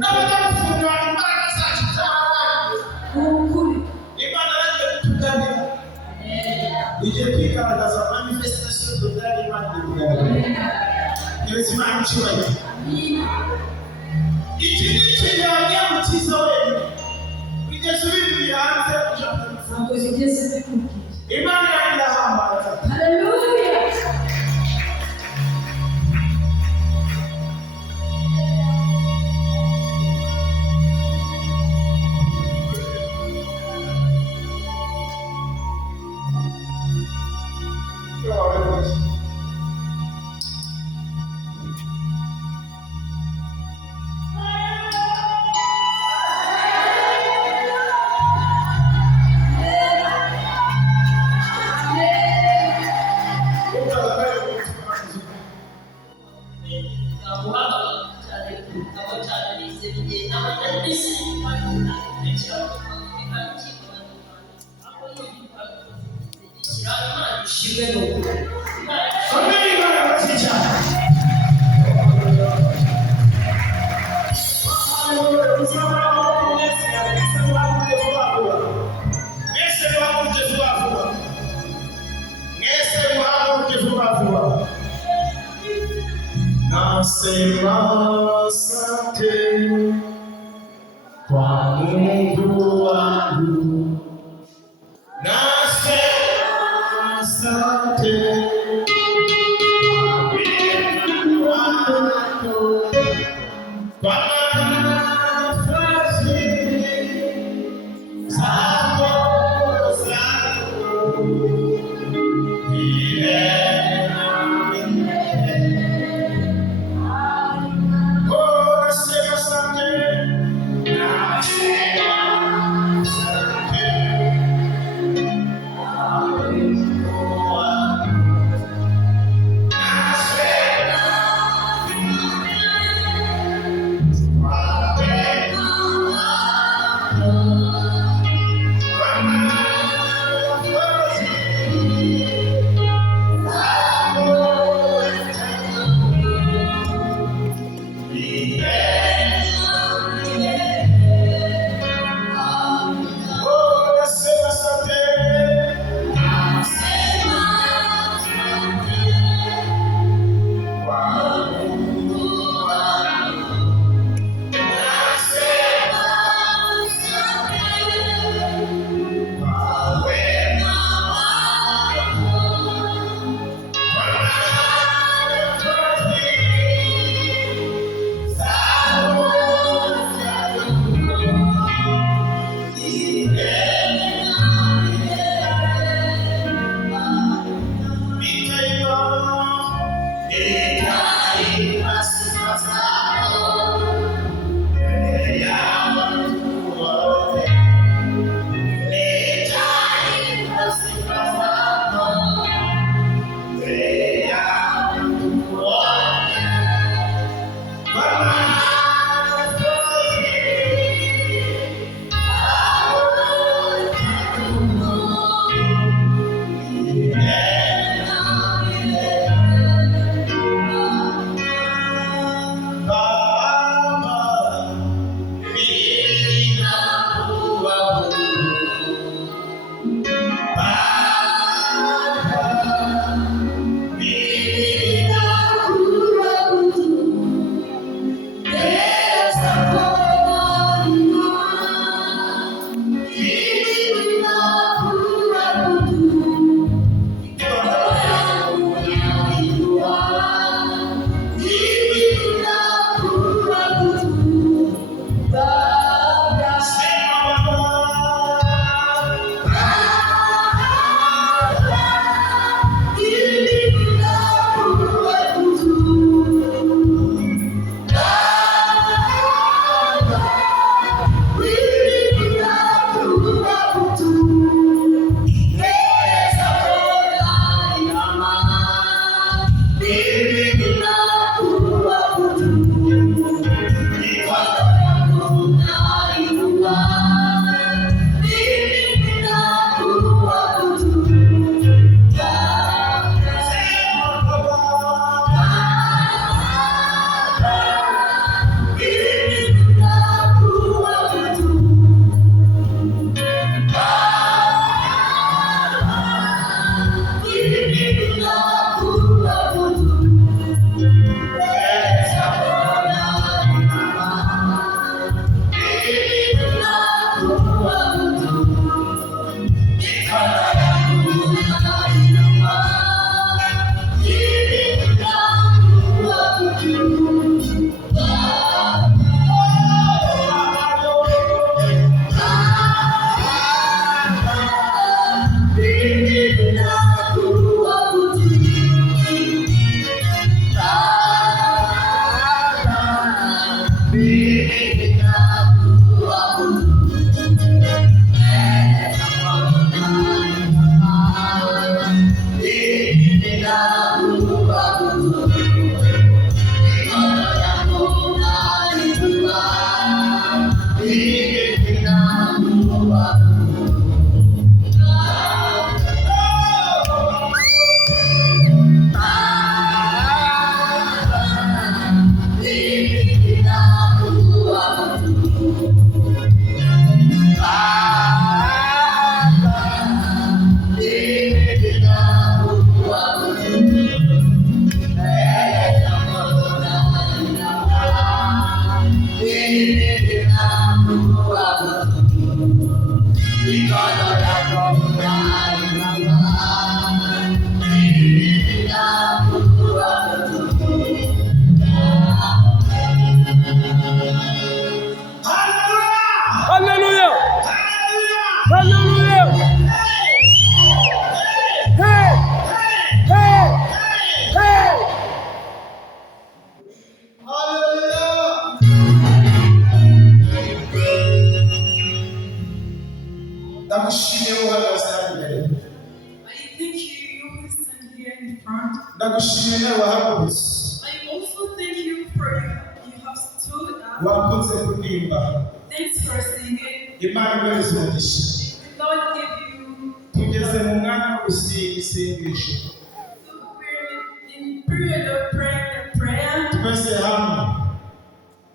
n'abadafunga imbaraga zacu z'abandi Imana yaje kutuganira igiye kwigaragaza manifestation totale Imana kugaragara ubuzima n'icubahiro iki ni ikinyanya mukiza wenyine bigeze ubibwira hanze ujya Imana irahambaye. Haleluya. Nasema asante kwa Mungu wangu, nasema asante kwa Mungu wangu, kwa nafasi zako I also thank you for you have stood up. Thanks for singing. God give you. So we're in period of prayer.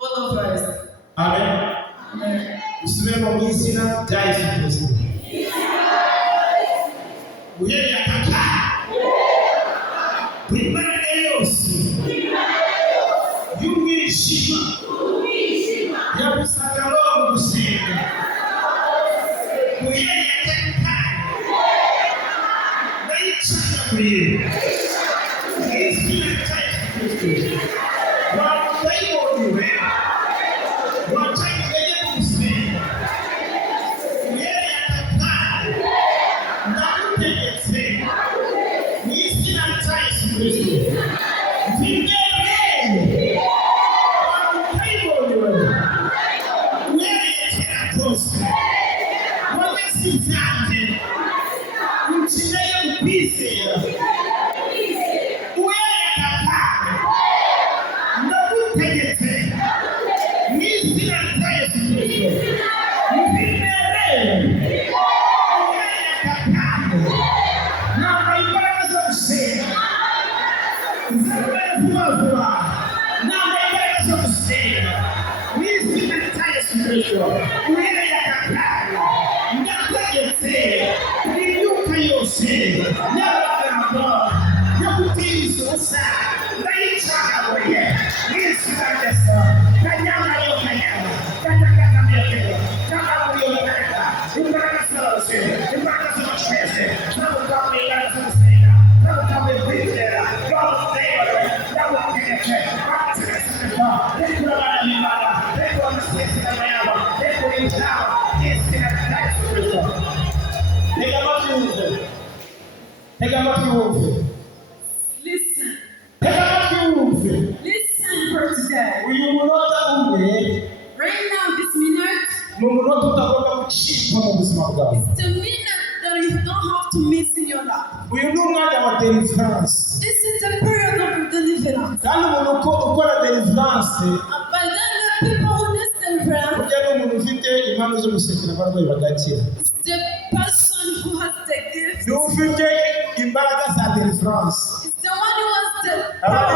All of us. Amen. Amen. Listen. Listen for today. Right now, this minute, it's the minute that you don't have to miss in your life. This is the period of deliverance. By then, the people who need deliverance, it's the person who has the gift. It's the one who has the power.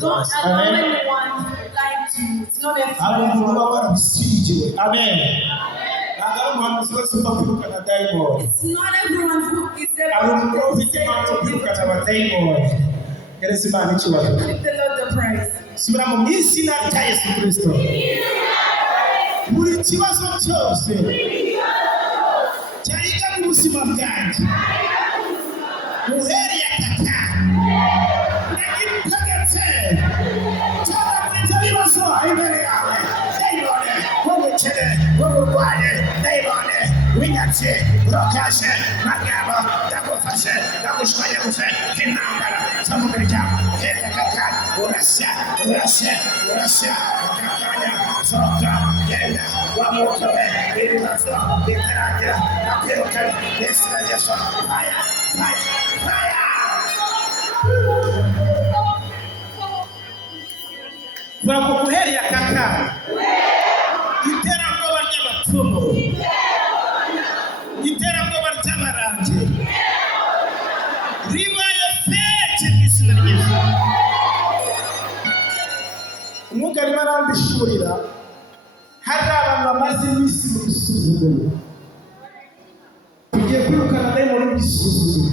Don't allow anyone to lie to you. It's not a fair. Amen. It's not everyone who is able to say give the Lord the praise. Magaba, Samugerya uhereye kakanya urashya kakanya sohoka genda wamukowe ibibazo bitarangira nakwirukanye n'izina rya Yesu. Fire. Bamuhereye kakanya iterabwoba ry'abapfumu, iterabwoba ry'abaranje ribaye fete n'izina rya Yesu. Umwuka arimo arambishurira hari abantu bamaze iminsi mu bisuzuguro. Tugiye kwirukana dayimoni y'ibisuzuguro.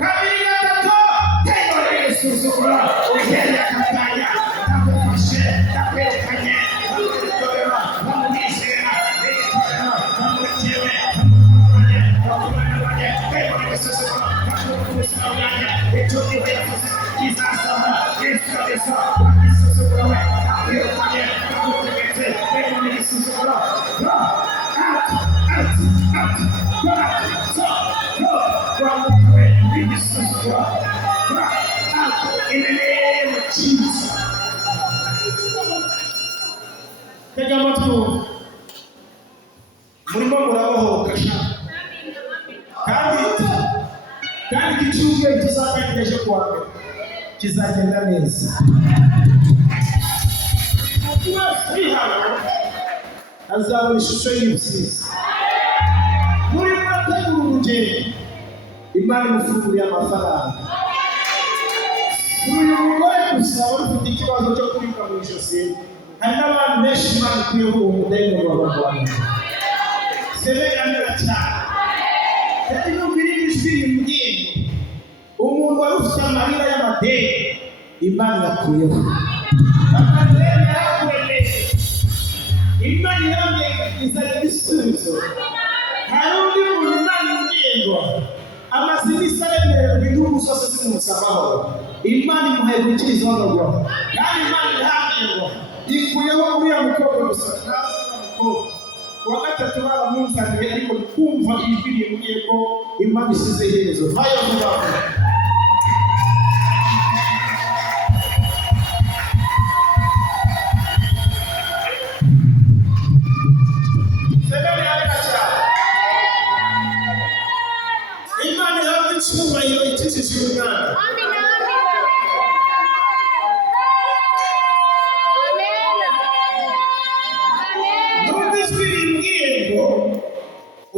Kabiri gatatu dayimoni y'ibisuzuguro uhereye kakanya ndagufashe ndakwirukanye bamutorera bamumwizera bamurekewe bamukoranye dayimoni y'ibisuzuguro bakubisira bwanjye icyo gihe yavuze kizasohora kizasohora bakisuzugura we bakwirukanye bagutegetse dayimoni y'ibisuzuguro. In the name of Jesus. Tega amatwi murimo murabohoka kandi icyumweru kizatangiye kuwa mbere kizagenda neza. Azabona ishusho y'ibisiza muri mwategura urugendo. Imana imufunguriye amafaranga. Uyu mugore gusa wari ufite ikibazo cyo kuribwa mu ijosi, hari n'abantu benshi Imana ikwiyeho uwo mudayimoni w'abarwayi. Sebeganira cyane kandi nubwo iri ijwi rimbwiye umuntu wari ufite amarira y'amadeni Imana yakuyeho. Amadeni yarakuremeye, Imana irambwiye izana ibisubizo. Hari undi muntu Imana imbwiye ngo amaze iminsi aremererwa indugu zose zimusabaho, Imana imuhaye gukiriza abagabo kandi Imana ihamyengo ikuyeho uriya mukobwa gusa. Ntazi umukobwa wa gatatu baramuzaniye ariko kumva ijwi rimbwiye ko Imana isize iherezo. Vayo vuba icyubahiro ikijije umwana. Nubwo ijwi rimbwiye ngo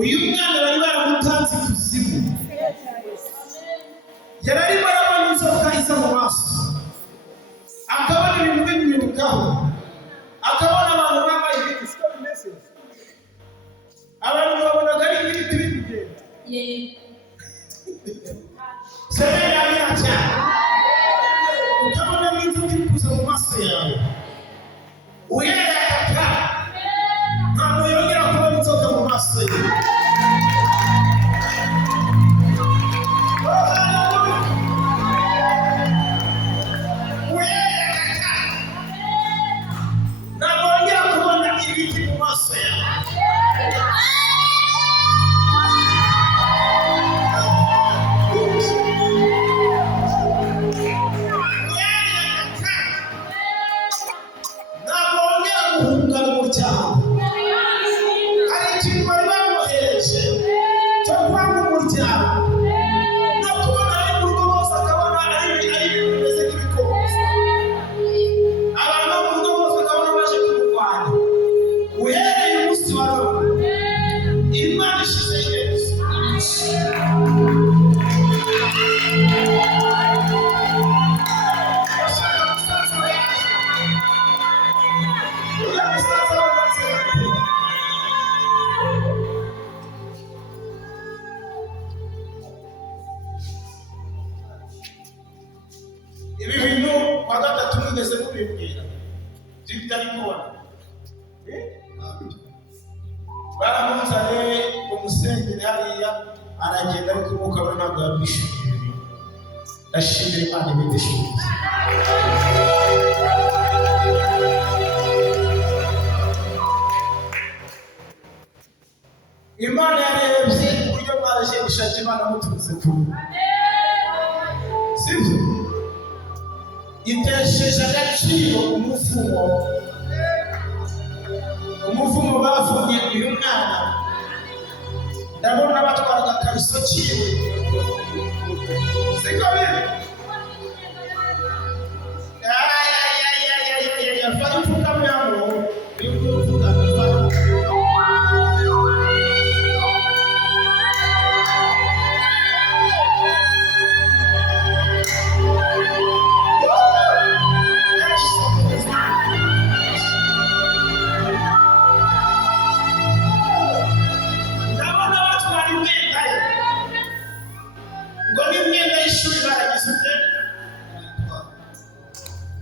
uyu mwana bari baramutanze ikuzimu, yari arimo arabona inzoka iza mu maso, akabona ibintu bimwirukaho, akabona abantu bambaye ibiti. Siko bimeze, abantu babonaga ari ibiti biri kugenda. Sebeganira cyane ukabona n'inzoka iri kuza mu maso yawe. Uhereye kakanya ntabwo yongera kubona inzoka mu maso ye. Uhereye kakanya ntabwo yongera kubona ibiti mu maso yawe. Hari ikintu bari bamuhereje cyo kwanga umuryango no kubona ari mu rugo bose akabona ari ibintu bimeze nk'ibikoresho. Abantu bo mu rugo bose akabona baje kumurwanya. Uhereye umunsi wa none Imana ishize iherezo. Ibi bintu kwa gatatu mwigeze mubibwira bitari kubona. Baramuzanye umusengeri hariya aragenda ariko umwuka we ntabwo yabishimiye. Ndashimira Imana ibidishimiye. Imana yarebye uburyo mwaje gushaka Imana muturutse kure. Sibyo? bitesheje agaciro umuvumo bavumye uyu mwana. Ndabona batwara agakariso kiwe, siko biri? Fari mfukame hano,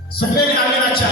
Somebody amina cha